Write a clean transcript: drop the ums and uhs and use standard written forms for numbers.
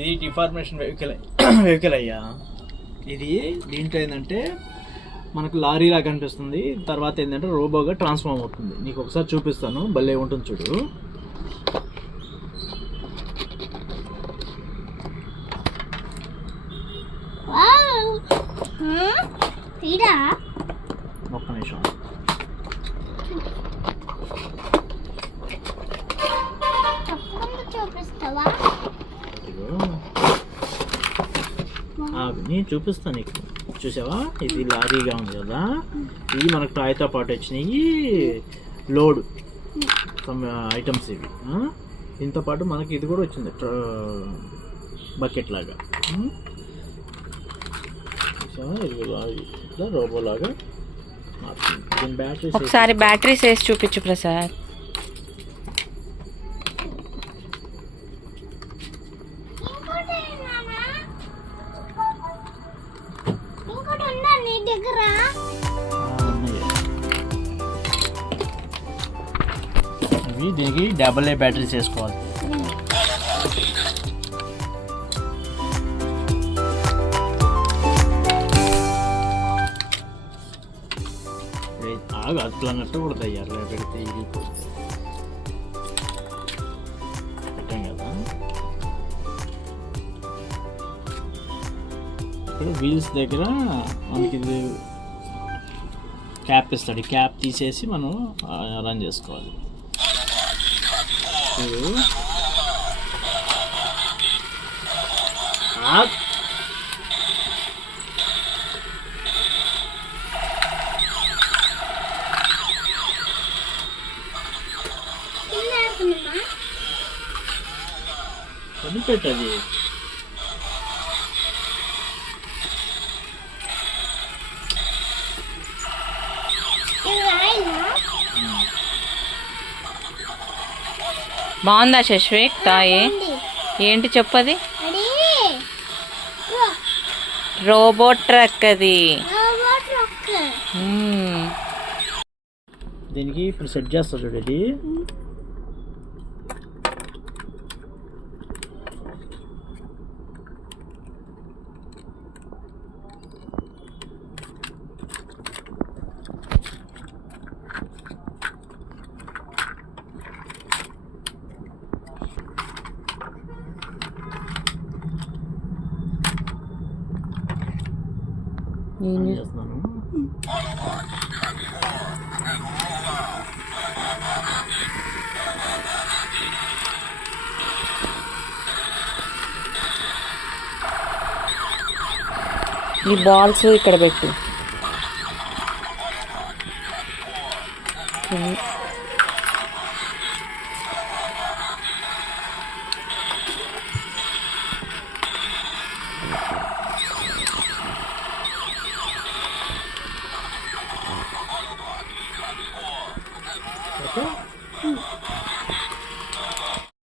ఇది deformation vehicle అయ్యా. ఇది దీంట్లో ఏంటంటే మనకు లారీ లాగా కనిపిస్తుంది, తర్వాత ఏంటంటే రోబోగా ట్రాన్స్ఫార్మ్ అవుతుంది. నీకు ఒకసారి చూపిస్తాను, భలే ఉంటుంది చూడు. ఒక్క నిమిషం. నేను చూపిస్తాను నీకు. చూసావా, ఇది లారీగా ఉంది కదా, ఇది మనకు టాయ్తో పాటు వచ్చినాయి లోడ్ ఐటమ్స్ ఇవి. దీంతో పాటు మనకి ఇది కూడా వచ్చింది బకెట్ లాగా. చూసావా, ఇది ఇట్లా రోబో లాగా మారుతుంది. ఒకసారి బ్యాటరీస్ వేసి చూపించు ప్రసాద్. దీనికి AA బ్యాటరీస్ వేసుకోవాలి. అట్లా అన్నట్టు కూడా తయారు పెడితే ఇది పెట్టాం కదా. ఇక్కడ వీల్స్ దగ్గర మనకి ఇది క్యాప్ ఇస్తాడు. క్యాప్ తీసేసి మనం రన్ చేసుకోవాలి. పెట్టది బాగుందా శశ్విక్ తాయి? ఏంటి చెప్పది? రోబోట్ ట్రక్ అది. దీనికి ఇప్పుడు సెట్ చేస్తా చూడు. ఇది చేస్తున్నాను. ఈ బాల్స్ ఇక్కడ పెట్టు.